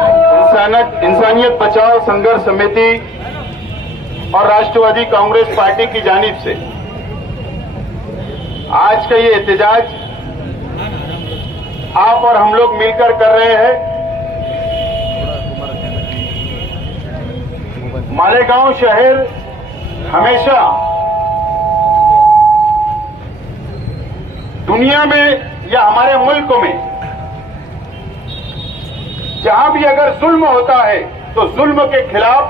इंसानियत बचाओ संघर्ष समिति और राष्ट्रवादी कांग्रेस पार्टी की जानिब से आज का ये एहतजाज आप और हम लोग मिलकर कर रहे हैं। मालेगांव शहर हमेशा दुनिया में या हमारे मुल्क में जहां भी अगर जुल्म होता है तो जुल्म के खिलाफ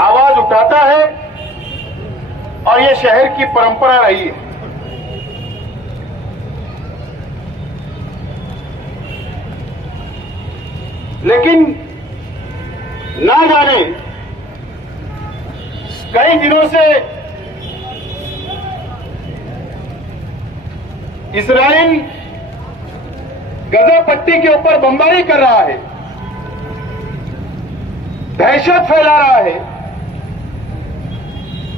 आवाज उठाता है और ये शहर की परंपरा रही है। लेकिन ना जाने कई दिनों से इजराइल गजा पट्टी के ऊपर बमबारी कर रहा है, दहशत फैला रहा है,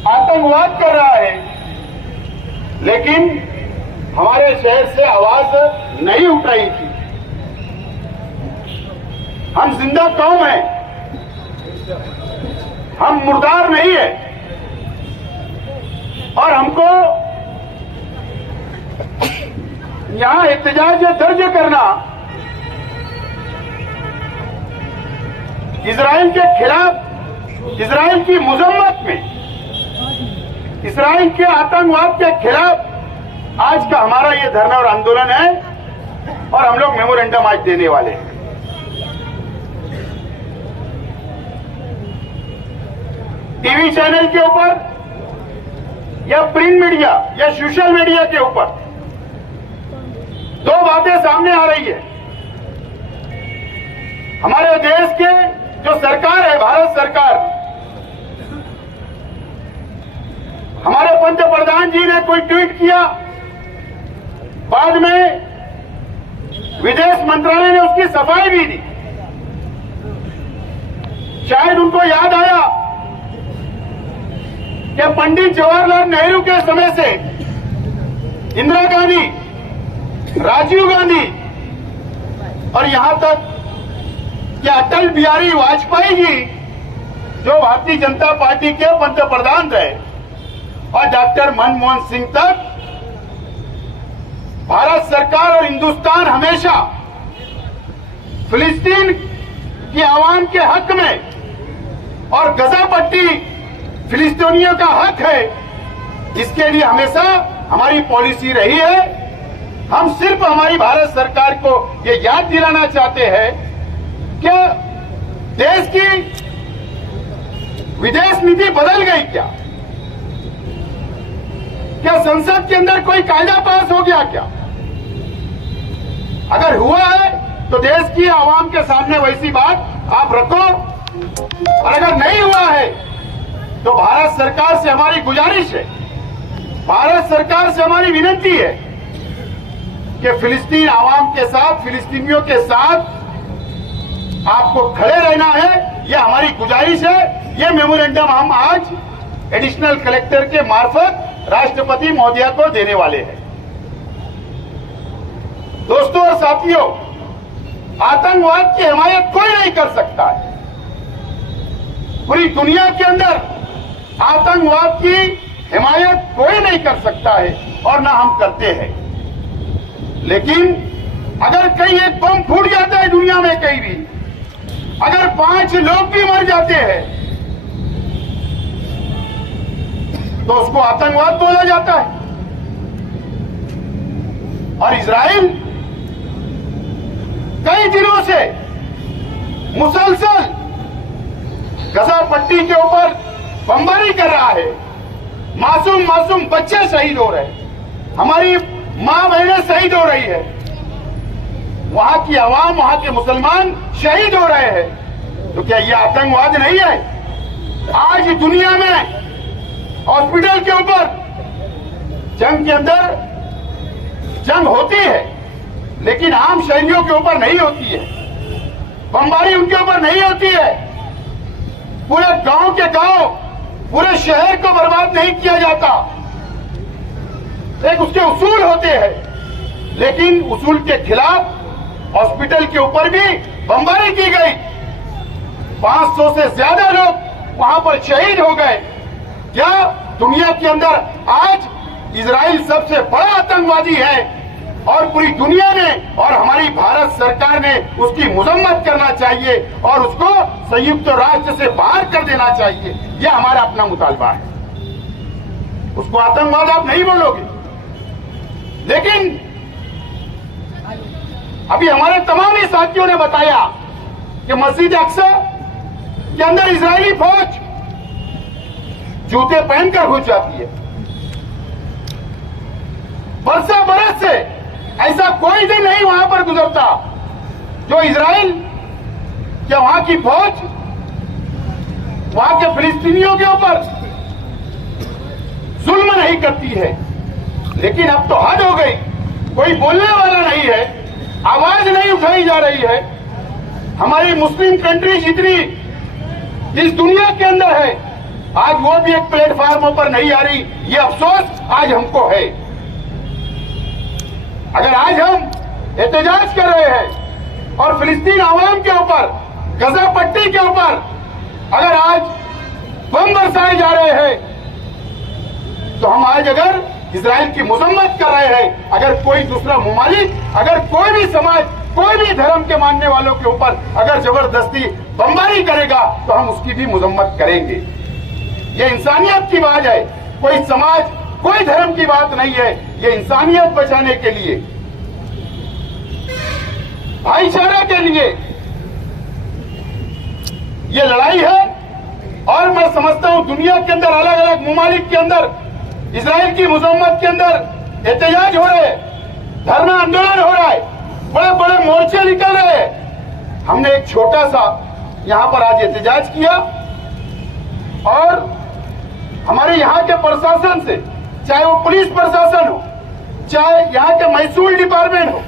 आतंकवाद कर रहा है, लेकिन हमारे शहर से आवाज नहीं उठाई थी। हम जिंदा कौम हैं, हम मुर्दार नहीं है और हमको यहां एहतजाज दर्ज करना इजराइल के खिलाफ, इजराइल की मजम्मत में, इजराइल के आतंकवाद के खिलाफ आज का हमारा ये धरना और आंदोलन है और हम लोग मेमोरेंडम आज देने वाले हैं। टीवी चैनल के ऊपर या प्रिंट मीडिया या सोशल मीडिया के ऊपर दो बातें सामने आ रही है। हमारे देश के जो सरकार है, भारत सरकार, हमारे पंतप्रधान जी ने कोई ट्वीट किया, बाद में विदेश मंत्रालय ने उसकी सफाई भी दी। शायद उनको याद आया कि पंडित जवाहरलाल नेहरू के समय से इंदिरा गांधी, राजीव गांधी और यहां तक कि अटल बिहारी वाजपेयी जी जो भारतीय जनता पार्टी के पंतप्रधान रहे और डॉक्टर मनमोहन सिंह तक भारत सरकार और हिंदुस्तान हमेशा फिलिस्तीन की आवाम के हक में और गजा पट्टी फिलिस्तीनियों का हक है, इसके लिए हमेशा हमारी पॉलिसी रही है। हम सिर्फ हमारी भारत सरकार को ये याद दिलाना चाहते हैं कि देश की विदेश नीति बदल गई क्या? क्या संसद के अंदर कोई कायदा पास हो गया क्या? अगर हुआ है तो देश की आवाम के सामने वैसी बात आप रखो, और अगर नहीं हुआ है तो भारत सरकार से हमारी गुजारिश है, भारत सरकार से हमारी विनती है कि फिलिस्तीन आवाम के साथ, फिलिस्तीनियों के साथ आपको खड़े रहना है। यह हमारी गुजारिश है। यह मेमोरेंडम हम आज एडिशनल कलेक्टर के मार्फत राष्ट्रपति महोदया को देने वाले हैं। दोस्तों और साथियों, आतंकवाद की हिमायत कोई नहीं कर सकता है। पूरी दुनिया के अंदर आतंकवाद की हिमायत कोई नहीं कर सकता है और ना हम करते हैं। लेकिन अगर कहीं एक बम फूट जाता है दुनिया में कहीं भी, अगर 5 लोग भी मर जाते हैं तो उसको आतंकवाद बोला जाता है। और इजराइल कई दिनों से मुसलसल गजा पट्टी के ऊपर बमबारी कर रहा है। मासूम बच्चे शहीद हो रहे हैं, हमारी मां बहनें शहीद हो रही है, वहां की आवाम, वहां के मुसलमान शहीद हो रहे हैं। तो क्या यह आतंकवाद नहीं है? आज दुनिया में हॉस्पिटल के ऊपर जंग के अंदर जंग होती है, लेकिन आम शहरियों के ऊपर नहीं होती है, बमबारी उनके ऊपर नहीं होती है। पूरे गांव के गांव, पूरे शहर को बर्बाद नहीं किया जाता। एक उसके उसूल होते हैं, लेकिन उसूल के खिलाफ हॉस्पिटल के ऊपर भी बमबारी की गई, 500 से ज्यादा लोग वहां पर शहीद हो गए। क्या दुनिया के अंदर आज इजराइल सबसे बड़ा आतंकवादी है और पूरी दुनिया ने और हमारी भारत सरकार ने उसकी मजम्मत करना चाहिए और उसको संयुक्त राष्ट्र से बाहर कर देना चाहिए। यह हमारा अपना मुतालबा है। उसको आतंकवाद आप नहीं बोलोगे, लेकिन अभी हमारे तमाम ही साथियों ने बताया कि मस्जिद अक्सा के अंदर इजरायली फौज जूते पहनकर घुस जाती है। बरसा बरस से ऐसा कोई दिन नहीं वहां पर गुजरता जो इजराइल या वहां की फौज वहां के फिलिस्तीनियों के ऊपर जुल्म नहीं करती है। लेकिन अब तो हद हो गई, कोई बोलने वाला नहीं है, आवाज नहीं उठाई जा रही है। हमारी मुस्लिम कंट्रीज इतनी इस दुनिया के अंदर है, आज वो भी एक प्लेटफार्मों पर नहीं आ रही। ये अफसोस आज हमको है। अगर आज हम एहतजाज कर रहे हैं और फिलिस्तीन आवाम के ऊपर, गजा पट्टी के ऊपर अगर आज बम बरसाए जा रहे हैं, तो हम आज अगर इजराइल की मजम्मत कर रहे हैं, अगर कोई दूसरा ममालिक, अगर कोई भी समाज, कोई भी धर्म के मानने वालों के ऊपर अगर जबरदस्ती बमबारी करेगा तो हम उसकी भी मजम्मत करेंगे। ये इंसानियत की बात है, कोई समाज, कोई धर्म की बात नहीं है। ये इंसानियत बचाने के लिए, भाईचारा के लिए ये लड़ाई है। और मैं समझता हूं दुनिया के अंदर अलग अलग ममालिक के अंदर इजराइल की मजम्मत के अंदर एहतजाज हो रहे हैं, धरना आंदोलन हो रहा है, बड़े बड़े मोर्चे निकल रहे हैं। हमने एक छोटा सा यहां पर आज एहतजाज किया और हमारे यहां के प्रशासन से, चाहे वो पुलिस प्रशासन हो, चाहे यहां के महसूल डिपार्टमेंट हो,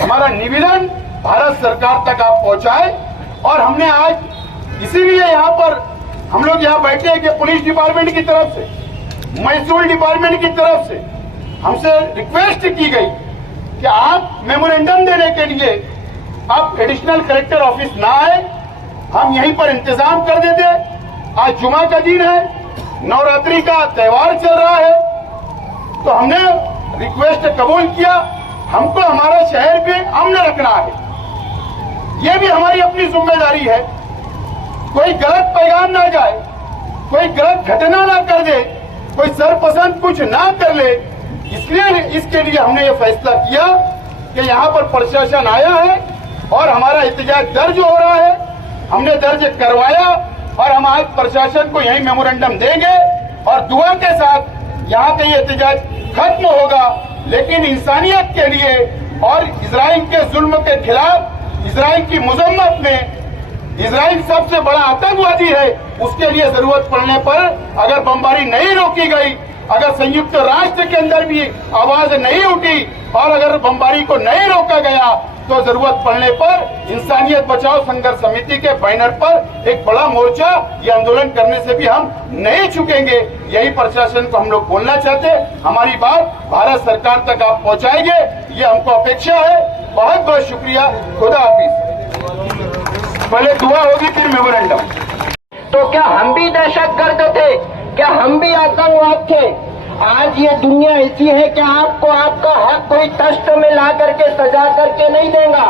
हमारा निवेदन भारत सरकार तक आप पहुंचाए। और हमने आज इसीलिए यहां पर हम लोग यहां बैठे हैं कि पुलिस डिपार्टमेंट की तरफ से, महसूल डिपार्टमेंट की तरफ से हमसे रिक्वेस्ट की गई कि आप मेमोरेंडम देने के लिए आप एडिशनल कलेक्टर ऑफिस ना आए, हम यहीं पर इंतजाम कर देते। आज जुमा का दिन है, नवरात्रि का त्योहार चल रहा है, तो हमने रिक्वेस्ट कबूल किया। हमको हमारा शहर पे अमन रखना है, ये भी हमारी अपनी जिम्मेदारी है। कोई गलत पैगाम ना जाए, कोई गलत घटना ना कर दे, कोई सरपसंद कुछ ना कर ले, इसलिए इसके लिए हमने ये फैसला किया कि यहाँ पर प्रशासन आया है और हमारा एहतजाज दर्ज हो रहा है। हमने दर्ज करवाया और हम आज प्रशासन को यही मेमोरेंडम देंगे और दुआ के साथ यहाँ का ये एहतजाज खत्म होगा। लेकिन इंसानियत के लिए और इजराइल के जुल्म के खिलाफ, इजराइल की मजम्मत में, इजराइल सबसे बड़ा आतंकवादी है, उसके लिए जरूरत पड़ने पर अगर बमबारी नहीं रोकी गई, अगर संयुक्त राष्ट्र के अंदर भी आवाज नहीं उठी और अगर बमबारी को नहीं रोका गया, तो जरूरत पड़ने पर इंसानियत बचाओ संघर्ष समिति के बैनर पर एक बड़ा मोर्चा, ये आंदोलन करने से भी हम नहीं चुकेंगे। यही प्रशासन को हम लोग बोलना चाहते हैं। हमारी बात भारत सरकार तक आप पहुंचाएंगे, ये हमको अपेक्षा है। बहुत बहुत शुक्रिया। खुदा हाफिज। पहले दुआ होगी, फिर मेमोरेंडम। तो क्या हम भी दहशतगर्द थे? क्या हम भी आतंकवाद थे? आज ये दुनिया ऐसी है कि आपको आपका हक कोई तश्त में ला करके सजा करके नहीं देगा,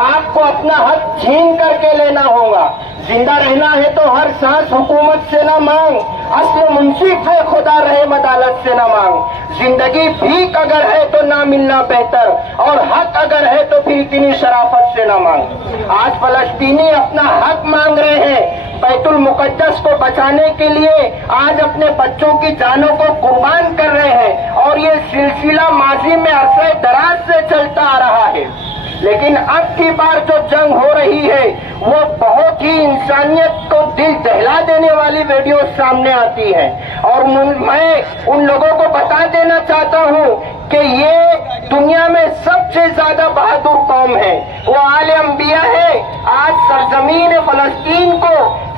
आपको अपना हक छीन करके लेना होगा। जिंदा रहना है तो हर सांस हुकूमत से ना मांग, असल मुंसिफ है खुदा रहम अदालत से ना मांग। जिंदगी भीख अगर है तो ना मिलना बेहतर, और हक अगर है तो फिर इतनी शराफत से ना मांग। आज फलस्तीनी अपना हक मांग रहे हैं, बैतुल मुकद्दस को बचाने के लिए आज अपने बच्चों की जानों को कुर्बान कर रहे हैं, और ये सिलसिला माजी में अरसे दराज से चलता आ रहा है। लेकिन अब की बार जो जंग हो रही है वो बहुत ही इंसानियत को दिल दहला देने वाली वीडियो सामने आती है। और मैं उन लोगों को बता देना चाहता हूँ कि ये दुनिया में सबसे ज्यादा बहादुर कौम है, वो आले अंबिया है। आज सरजमीन फलस्तीन को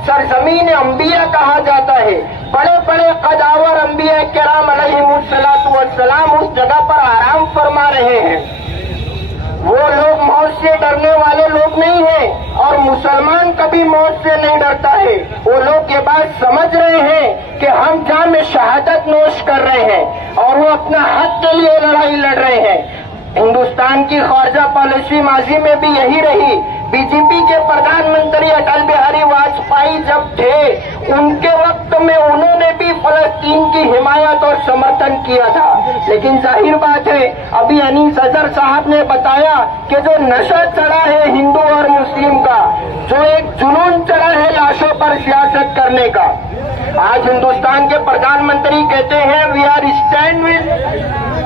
सरजमीन अंबिया कहा जाता है। बड़े बड़े कदावर अंबिया किराम अलैहिमुस्सलातु वस्सलाम उस जगह पर आराम फरमा रहे हैं। वो लोग मौत से डरने वाले लोग नहीं हैं। इंसान कभी मौत से नहीं डरता है। वो लोग ये बात समझ रहे हैं कि हम जाम शहादत नोश कर रहे हैं और वो अपना हक के लिए लड़ाई लड़ रहे हैं। हिंदुस्तान की खारजा पॉलिसी माजी में भी यही रही। बीजेपी के प्रधानमंत्री अटल बिहारी वाजपेयी जब थे, उनके वक्त में उन्होंने भी फलस्तीन की हिमायत और समर्थन किया था। लेकिन जाहिर बात है, अभी अनीस अजहर साहब ने बताया कि जो नशा चढ़ा है हिंदू और मुस्लिम का, जो एक जुनून चढ़ा है लाशों पर सियासत करने का, आज हिंदुस्तान के प्रधानमंत्री कहते हैं we are stand with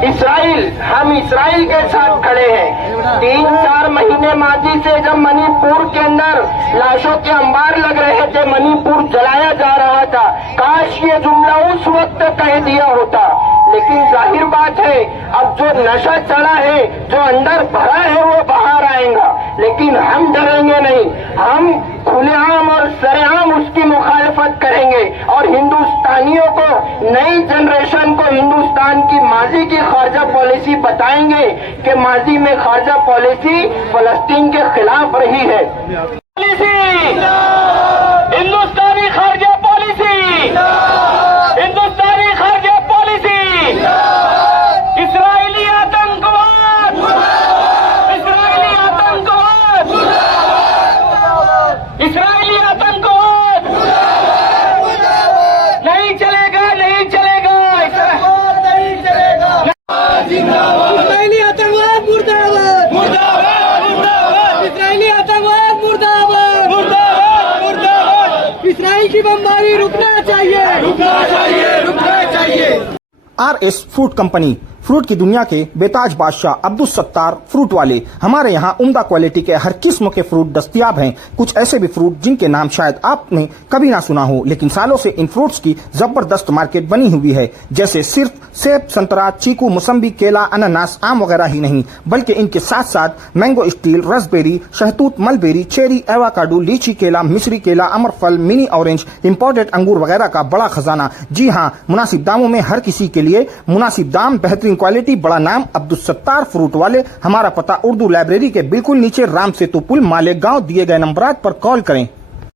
Israel, हम इसराइल के साथ खड़े हैं। 3-4 महीने माजी से जब मणिपुर के अंदर लाशों के अंबार लग रहे थे, मणिपुर जलाया जा रहा था, काश ये जुमला उस वक्त कह दिया होता। लेकिन जाहिर बात है, अब जो नशा चढ़ा है, जो अंदर भरा है, वो बाहर आएगा। लेकिन हम डरेंगे नहीं, हम खुलेआम और सरेआम उसकी मुखालफत करेंगे और हिंदुस्तानियों को, नई जनरेशन को हिंदुस्तान की माजी की खारजा पॉलिसी बताएंगे कि माजी में खारजा पॉलिसी फलस्तीन के खिलाफ रही है। पॉलिसी, हिंदुस्तानी खारजा पॉलिसी, हिंदुस्तानी खारजा पॉलिसी, इसराइली आतंकवाद, इसराइली आतंकवाद, इसराइली आतंकवाद नहीं चलेगा, नहीं चलेगा, नहीं चलेगा। इसराइली आतंकवाद मुर्दाबाद, मुर्दाबाद मुर्दाबाद, इसराइली आतंकवाद मुर्दाबाद, मुर्दाबाद मुर्दाबाद, इसराइल की बमबारी रुकना चाहिए, रुकना चाहिए, रुकना चाहिए। RS फ्रूट कंपनी, फ्रूट की दुनिया के बेताज बादशाह अब्दुल सत्तार फ्रूट वाले। हमारे यहाँ उम्दा क्वालिटी के हर किस्म के फ्रूट दस्तयाब हैं। कुछ ऐसे भी फ्रूट जिनके नाम शायद आपने कभी ना सुना हो, लेकिन सालों से इन फ्रूट्स की जबरदस्त मार्केट बनी हुई है। जैसे सिर्फ सेब, संतरा, चीकू, मौसम्बी, केला, अनानास, आम वगैरह ही नहीं, बल्कि इनके साथ साथ मैंगो स्टील, रसबेरी, शहतूत, मलबेरी, चेरी, एवाकाडो, लीची केला, मिस्री केला, अमरफल, मिनी ऑरेंज, इंपोर्टेड अंगूर वगैरह का बड़ा खजाना। जी हाँ, मुनासिब दामों में हर किसी के लिए मुनासिब दाम, बेहतरीन क्वालिटी, बड़ा नाम, अब्दुल सत्तार फ्रूट वाले। हमारा पता उर्दू लाइब्रेरी के बिल्कुल नीचे, राम सेतु पुल, मालेगांव। दिए गए नंबरात पर कॉल करें।